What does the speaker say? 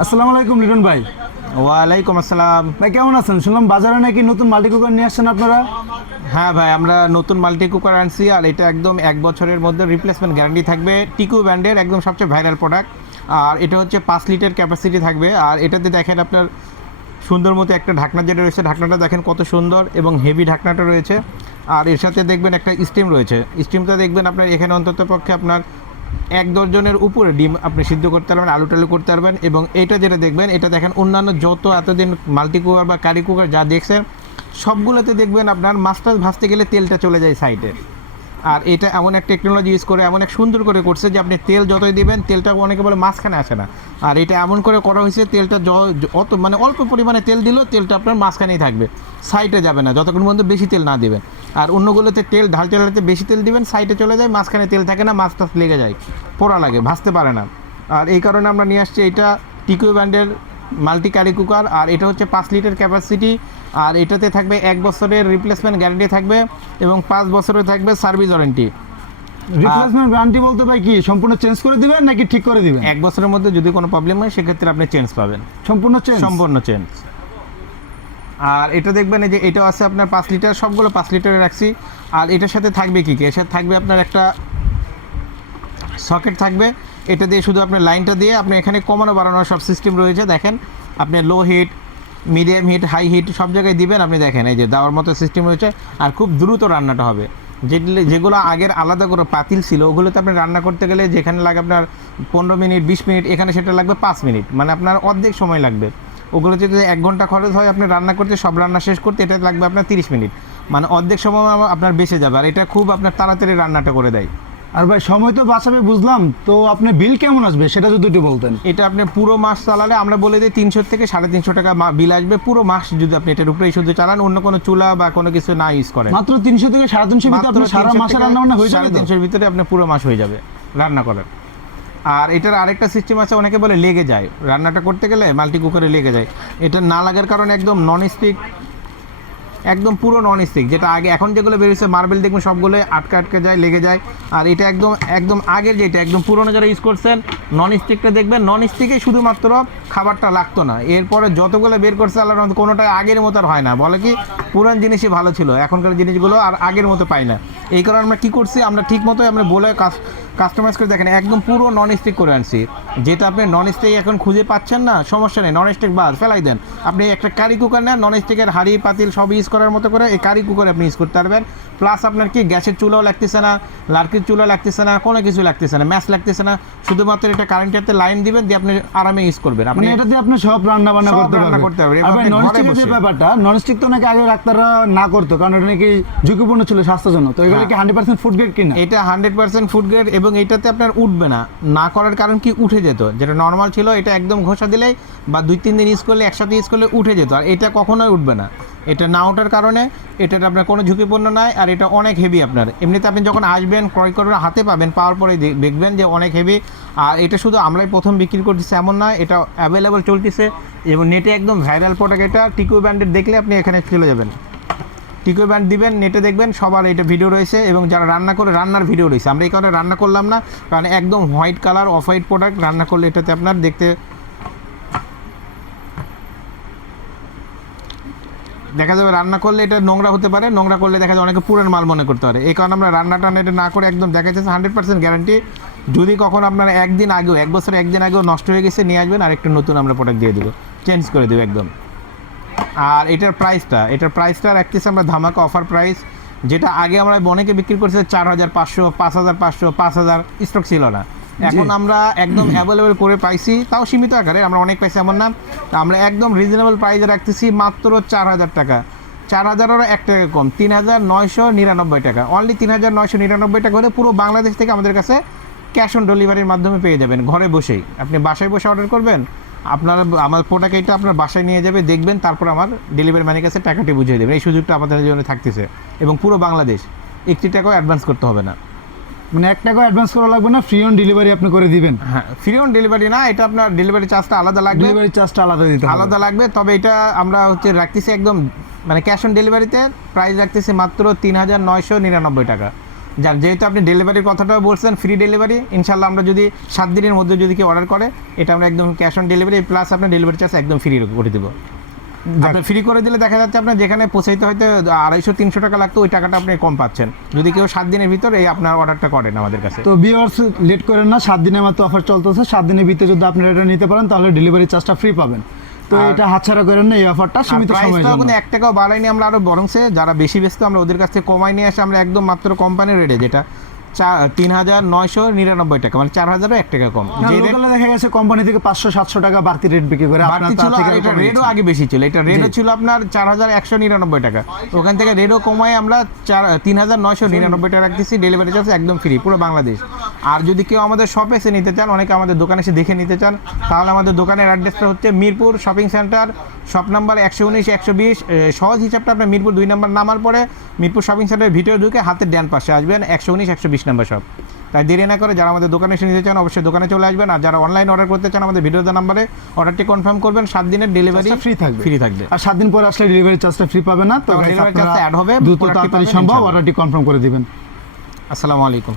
আসসালামু আলাইকুম লিটন ভাই। ওয়ালাইকুম আসসালাম। ভাই কেমন আছেন? শুনলাম বাজারে নাকি নতুন মাল্টি কুকার নিয়ে আসছেন আপনারা। হ্যাঁ ভাই, আমরা নতুন মাল্টি কুকার আনছি, আর এটা একদম 1 বছরের মধ্যে রিপ্লেসমেন্ট গ্যারান্টি থাকবে। টিকু ব্র্যান্ডের একদম সবচেয়ে ভাইরাল প্রোডাক্ট। আর এটা হচ্ছে 5 লিটার ক্যাপাসিটি থাকবে। আর এটাতে দেখেন আপনার সুন্দর মতো একটা ঢাকনা যেটা রয়েছে, ঢাকনাটা দেখেন কত সুন্দর এবং হেভি ঢাকনাটা রয়েছে। আর এর সাথে দেখবেন একটা স্টিম রয়েছে। স্টিমটা দেখবেন আপনার এখানে অন্তত পক্ষে আপনার 1 দর্জনের উপরে ডিম আপনি সিদ্ধ করতে পারবেন, আলু টালু করতে পারবেন। এবং এটা যেটা দেখবেন, এটা দেখেন অন্যান্য যত এতদিন মাল্টি কুকার বা কারি কুকার যা দেখছেন সবগুলোতে দেখবেন আপনার মাছটা ভাজতে গেলে তেলটা চলে যায় সাইডে। আর এটা এমন এক টেকনোলজি ইউজ করে এমন এক সুন্দর করে করছে যে আপনি তেল যতই দিবেন তেলটা অনেকে বলে মাঝখানে আসে না। আর এটা এমন করে করা হয়েছে তেলটা অত মানে অল্প পরিমাণে তেল দিলেও তেলটা আপনার মাঝখানেই থাকবে, সাইডে যাবে না যতক্ষণ পর্যন্ত বেশি তেল না দিবেন। আর অন্যগুলোতে তেল ঢাল তেলাতে বেশি তেল দিবেন, সাইডে চলে যায়, মাঝখানে তেল থাকে না, মাছ টাছ লেগে যায়, পোড়া লাগে, ভাজতে পারে না। আর এই কারণে আমরা নিয়ে আসছি এটা টিকু ব্র্যান্ডের মাল্টি কারি কুকার। আর এটা হচ্ছে 5 লিটার ক্যাপাসিটি। আর এটাতে থাকবে 1 বছরের রিপ্লেসমেন্ট গ্যারান্টি থাকবে এবং 5 বছরের থাকবে সার্ভিস ওয়ারেন্টি। রিপ্লেসমেন্ট গ্যারান্টি বলতে ভাই কি সম্পূর্ণ চেঞ্জ করে দিবেন নাকি ঠিক করে দিবেন? 1 বছরের মধ্যে যদি কোনো প্রবলেম হয় সেক্ষেত্রে আপনি চেঞ্জ পাবেন, সম্পূর্ণ চেঞ্জ। সম্পূর্ণ চেঞ্জ। আর এটা দেখবেন এই যে এটাও আছে আপনার 5 লিটার, সবগুলো 5 লিটারে রাখছি। আর এটার সাথে থাকবে কি কি, এর সাথে থাকবে আপনার একটা সকেট থাকবে। এটা দিয়ে শুধু আপনার লাইনটা দিয়ে আপনি এখানে কমানো বাড়ানোর সব সিস্টেম রয়েছে। দেখেন আপনি low heat, medium heat, high heat সব জায়গায় দিবেন, আপনি দেখেন এই যে দেওয়ার মতো সিস্টেম রয়েছে। আর খুব দ্রুত রান্নাটা হবে। যেগুলো আগের আলাদা করে পাতিল ছিল ওগুলোতে আপনি রান্না করতে গেলে যেখানে লাগে আপনার 15 মিনিট 20 মিনিট, এখানে সেটা লাগবে 5 মিনিট, মানে আপনার অর্ধেক সময় লাগবে। ওগুলোতে যদি 1 ঘন্টা খরচ হয় আপনি রান্না করতে, সব রান্না শেষ করতে, এটা লাগবে আপনার 30 মিনিট, মানে অর্ধেক সময় আপনার বেঁচে যাবে। আর এটা খুব আপনার তাড়াতাড়ি রান্নাটা করে দেয়। আর ভাই সময় তো বাঁচাবে বুঝলাম, তো আপনার বিল কেমন আসবে সেটা যদি একটু বলতেন। এটা আপনি পুরো মাস চালালে আমরা বলে দিই 300 থেকে 350 টাকা বিল আসবে পুরো মাস, যদি আপনি এটার উপরেই শুধু চালান, অন্য কোনো চুলা বা কোনো কিছু না ইউজ করেন। মাত্র 300 থেকে 350 ভিতরে আপনার সারা মাসের রান্না বান্না হয়ে যাবে। 350 ভিতরে আপনার পুরো মাস হয়ে যাবে রান্না করার। আর এটার আরেকটা সিস্টেম আছে, অনেকে বলে লেগে যায় রান্নাটা করতে গেলে, মাল্টি কুকারে লেগে যায়। এটা না লাগার কারণে একদম নন স্টিক, একদম পুরো নন স্টিক, যেটা আগে এখন যেগুলো বেরিয়েছে মার্বেল দেখবেন সবগুলো আটকে আটকে যায়, লেগে যায়। আর এটা একদম একদম আগের যেটা একদম পুরোনো যারা ইউজ করছেন নন স্টিকটা দেখবেন, নন স্টিকে শুধুমাত্র খাবারটা লাগতো না, এরপরে যতগুলো বের করছে আল্লাহর রহমতে কোনোটাই আগের মতো আর হয় না। বলে কি পুরান জিনিসই ভালো ছিল, এখনকার জিনিসগুলো আর আগের মতো পাই না। এই কারণে আমরা কী করছি, আমরা ঠিক মতোই আমরা বলে কাস্টমাইজ করে দেখেন একদম পুরো নন স্টিক করে আনছি। যেটা আপনি নন স্টিক এখন খুঁজে পাচ্ছেন না, সমস্যা নেই, নন স্টিক বাদ ফেলাই দেন। আপনি একটা কারি কুকার নেন, নন স্টিকের হাঁড়ি পাতিল সব ইউজ করার মতো করে এই কারি কুকারে আপনি ইউজ করতে পারবেন। প্লাস আপনার কি গ্যাসের চুলাও লাগতেছে না, লার্কির চুলা লাগতেছে না, কোনো কিছু লাগতেছে না, ম্যাচ লাগতেছে না, শুধুমাত্র এটা কারেন্টের লাইন দিবেন দিয়ে আপনি আরামে ইউজ করবেন। আপনি এটা দিয়ে আপনি সব রান্না বান্না করতে পারবেন। আর ভাই নন স্টিকের যে ব্যাপারটা, নন স্টিক তো নাকি আগে ডাক্তাররা না করতো কারণ এটা নাকি ঝুঁকিপূর্ণ ছিল স্বাস্থ্যের জন্য, তো এগুলো কি 100% ফুড গ্রেড কিনা? এটা 100% ফুড গ্রেড এবং এটাতে আপনার উঠবে না, না করার কারণ কি উঠে যেত। যেটা নর্মাল ছিল এটা একদম ঘষা দিলেই বা 2-3 দিন ইউজ করলে একসাথে ইউজ করলে উঠে যেত, আর এটা কখনোই উঠবে না। এটা না ওঠার কারণে এটাতে আপনার কোনো ঝুঁকিপূর্ণ নয়। আর এটা অনেক হেভি, আপনার এমনিতে আপনি যখন আসবেন ক্রয় করবেন হাতে পাবেন, পাওয়ার পরে দেখবেন যে অনেক হেভি। আর এটা শুধু আমরাই প্রথম বিক্রি করতেছি এমন নয়, এটা অ্যাভেলেবল চলতেছে এবং নেটে একদম ভাইরাল প্রোডাক্ট। এটা টিকু ব্র্যান্ডের দেখলে আপনি এখানে চলে যাবেন, টিকু ব্র্যান্ড দিবেন নেটে দেখবেন সবার এটা ভিডিও রয়েছে এবং যারা রান্না করে রান্নার ভিডিও রয়েছে। আমরা এই কারণে রান্না করলাম না, কারণ একদম white colour off white product, রান্না করলে এটাতে আপনার দেখতে দেখা যাবে, রান্না করলে এটা নোংরা হতে পারে, নোংরা করলে দেখা যায় অনেকে পুরান মাল মনে করতে পারে। এই কারণে আমরা রান্নাটা এটা না করে একদম দেখা যাচ্ছে 100% গ্যারান্টি। যদি কখন আপনার 1 দিন আগেও 1 বছর 1 দিন আগেও নষ্ট হয়ে গেছে নিয়ে আসবেন, আর একটু নতুন আমরা প্রোডাক্ট দিয়ে দেবো, চেঞ্জ করে দেবো একদম। আর এটার প্রাইসটা রাখতেছি আমরা ধামাকা অফার প্রাইস, যেটা আগে আমরা অনেকে বিক্রি করছে 4500, 5500, 5000, স্টক ছিল না। এখন আমরা একদম অ্যাভেলেবেল করে পাইছি, তাও সীমিত আকারে, আমরা অনেক পাইছি এমন না। আমরা একদম রিজনেবল প্রাইসে রাখতেছি মাত্র 4000 টাকা, 4000-এরও 1 টাকা কম, 3999 টাকা, অনলি 3999 টাকা হলে পুরো বাংলাদেশ থেকে আমাদের কাছে ক্যাশ অন ডেলিভারির মাধ্যমে পেয়ে যাবেন ঘরে বসেই। আপনি বাসায় বসে অর্ডার করবেন, আপনারা আমার প্রোডাক্ট এটা আপনার বাসায় নিয়ে যাবে, দেখবেন, তারপর আমার ডেলিভারি ম্যানের কাছে টাকাটি বুঝিয়ে দেবেন। এই সুযোগটা আমাদের জন্য থাকতেছে এবং পুরো বাংলাদেশ, 1 টাকাও অ্যাডভান্স করতে হবে না, মানে 1 টাকাও অ্যাডভান্স করা লাগবে না, ফ্রি অন ডেলিভারি আপনি করে দিবেন। হ্যাঁ, ফ্রি অন ডেলিভারি না, এটা আপনার ডেলিভারি চার্জটা আলাদা লাগবে, ডেলিভারি চার্জটা আলাদা দিতে হবে, আলাদা লাগবে। তবে এটা আমরা রাখতেছি একদম মানে ক্যাশ অন ডেলিভারিতে প্রাইস রাখতেছি মাত্র 3999 টাকা। যেহেতু আপনি ডেলিভারির কথাটাও বলছেন, ফ্রি ডেলিভারি ইনশাল্লাহ আমরা যদি 7 দিনের মধ্যে যদি কেউ অর্ডার করে, এটা আমরা একদম ক্যাশ অন ডেলিভারি প্লাস আপনার ডেলিভারি চার্জ একদম ফ্রি করে দেবো। আপনি ফ্রি করে দিলে দেখা যাচ্ছে আপনার যেখানে পৌঁছাইতে হয়তো 250-300 টাকা লাগতো, ওই টাকাটা আপনি কম পাচ্ছেন যদি কেউ 7 দিনের ভিতরে এই আপনার অর্ডারটা করেন আমাদের কাছে। তো ভিউয়ার্স লেট করেন না, 7 দিনের মাত্র অফার চলতেছে। 7 দিনের ভিতরে যদি আপনি এটা নিতে পারেন তাহলে ডেলিভারি চার্জটা ফ্রি পাবেন। তো এটা হাতছাড়া করেন না, এই অফারটা সীমিত সময়ের জন্য। কিন্তু 1 টাকাও বাড়াইনি আমরা, আরো বরংসে যারা বেশি ব্যস্ত আমরা ওদের কাছ থেকে কমাই নিয়ে আসে আমরা একদম মাত্র কোম্পানির রেটে, যেটা 3,999 টাকা, মানে 4,000 1 টাকা কম। যে লোকালে দেখা গেছে কোম্পানি থেকে 500-700 টাকা বাড়তি রেট বিক্রি করে, আপনার তার থেকে এটা রেটও আগে বেশি ছিল, এটা রেটও ছিল আপনার 4,199 টাকা, ওখান থেকে রেটও কমায় আমরা 3,999 টাকা রাখতেছি, ডেলিভারি চার্জ একদম ফ্রি পুরো বাংলাদেশ। আর যদি কেউ আমাদের শপে এসে নিতে চান, অনেকে আমাদের দোকানে এসে দেখে নিতে চান, তাহলে আমাদের দোকানের অ্যাড্রেসটা হচ্ছে Mirpur shopping centre, shop number 119-120। সহজ হিসাবটা আপনার মিরপুর 2 নম্বর নামার পরে মিরপুর শপিং সেন্টারের ভিতরে ঢুকে হাতের ডান পাশে আসবেন 119-120 নম্বর শপ। তাই দেরি না করে যারা আমাদের দোকানে এসে নিতে চান অবশ্যই দোকানে চলে আসবেন, আর যারা অনলাইন অর্ডার করতে চান আমাদের ভিডিওতে নাম্বারে অর্ডারটি কনফার্ম করবেন। 7 দিনের ডেলিভারি ফ্রি থাকবে। আর 7 দিন পরে আসলে ডেলিভারি চার্জটা ফ্রি পাবে না, তো ডেলিভারি চার্জটা অ্যাড হবে, দ্রুত তাড়াতাড়ি সম্ভব অর্ডারটি কনফার্ম করে দিবেন। আসসালামু আলাইকুম।